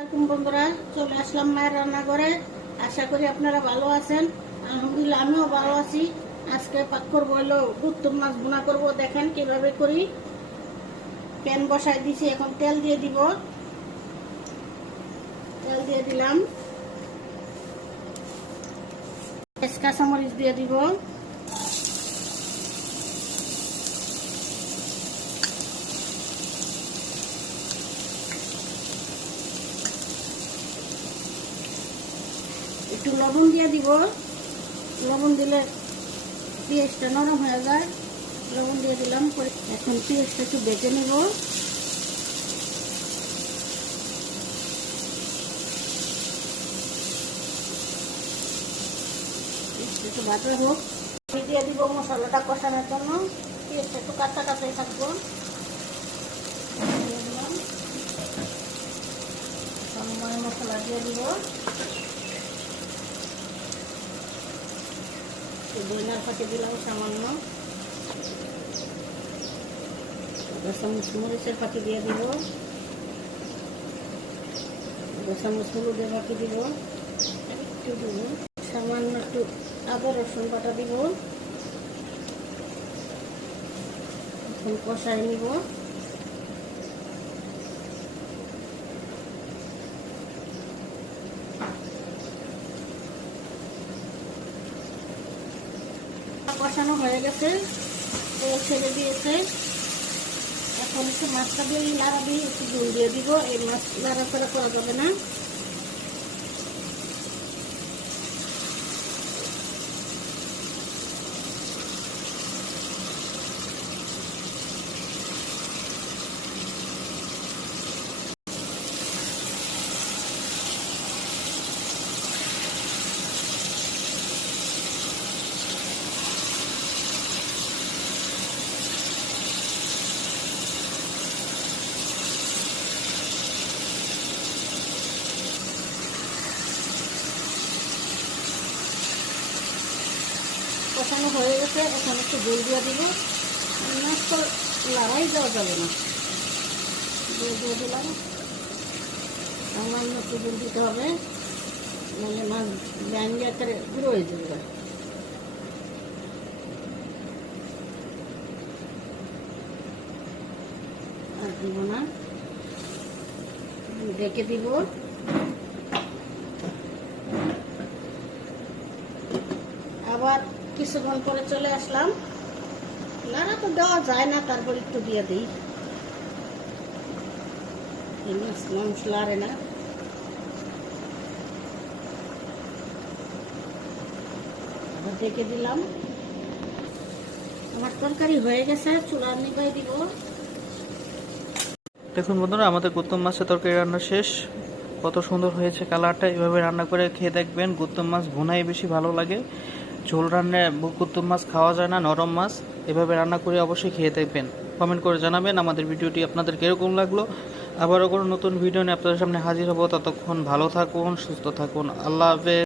আসসালামু বন্ধুরা, চলে আসলাম মায়ের রান্নাঘরে। আশা করি আপনারা ভালো আছেন। আলহামদুলিল্লাহ আমিও ভালো আছি। আজকে পাক করবো হলো গুত্তুম মাছ ভুনা করব। দেখেন কিভাবে করি। প্যান বসাই দিছি, এখন তেল দিয়ে দিব। তেল দিয়ে দিলাম, কাঁচামরিচ দিয়ে দিব, একটু লবণ দিয়ে দিব। লবণ দিলে পেঁয়াজটা নরম হয়ে যায়। লবণ দিয়ে দিলাম। এখন পেঁয়াজটা একটু বেটে নেব। একটু ভাজা হোক, দিয়ে দিব মশলাটা কষানোর জন্য। পেঁয়াজটা একটু কাঁচা কাঁচাই থাকবো। দিয়ে দিলাম মশলা দিয়ে দিব। দইনার ফাঁকি দিলাম সামান্য। চামচ মরিচের ফাঁকি দিয়ে দিব। চামচ হলুদের ফাঁকি দিব। একটু দিব সামান্য, একটু আদা রসুন বাটা দিব। এখন কষাই নিব। কষানো হয়ে গেছে, তেল ছেড়ে দিয়েছে। এখন একটু মাছটা দিয়ে নাড়া দিয়ে একটু জল দিয়ে দিব। এই মাছ নাড়াচাড়া করা যাবে না। কষানো হয়ে গেছে, এখন একটু জল দিয়ে দিব। মাছ তো লড়াই দেওয়া যাবে না। জল দিয়ে দিলাম। সামান্য একটু জল দিতে হবে, নাহলে মাছ ব্যাঙ্গে আকারে গুঁড়ো হয়ে যাবে। আর দিব না, ঢেকে দিব। আবার কিছুক্ষণ পরে চলে আসলাম। নাড়া তো দেওয়া যায় না, তারপর একটু দিয়ে দিই। মাংস লাড়ে না। আবার ঢেকে দিলাম। আমার তরকারি হয়ে গেছে, চুলা নিভাই দিব। দেখুন বন্ধুরা, আমাদের গুত্তম মাছের তরকারি রান্না শেষ। কত সুন্দর হয়েছে কালারটা। এভাবে রান্না করে খেয়ে দেখবেন। গুত্তম মাছ ভুনাই বেশি ভালো লাগে। ঝোল রান্নায় গুত্তম মাছ খাওয়া যায় না, নরম মাছ। এভাবে রান্না করে অবশ্যই খেয়ে দেখবেন। কমেন্ট করে জানাবেন আমাদের ভিডিওটি আপনাদের কীরকম লাগলো। আবারও কোনো নতুন ভিডিও নিয়ে আপনাদের সামনে হাজির হব। ততক্ষণ ভালো থাকুন, সুস্থ থাকুন। আল্লাহ হাফেজ।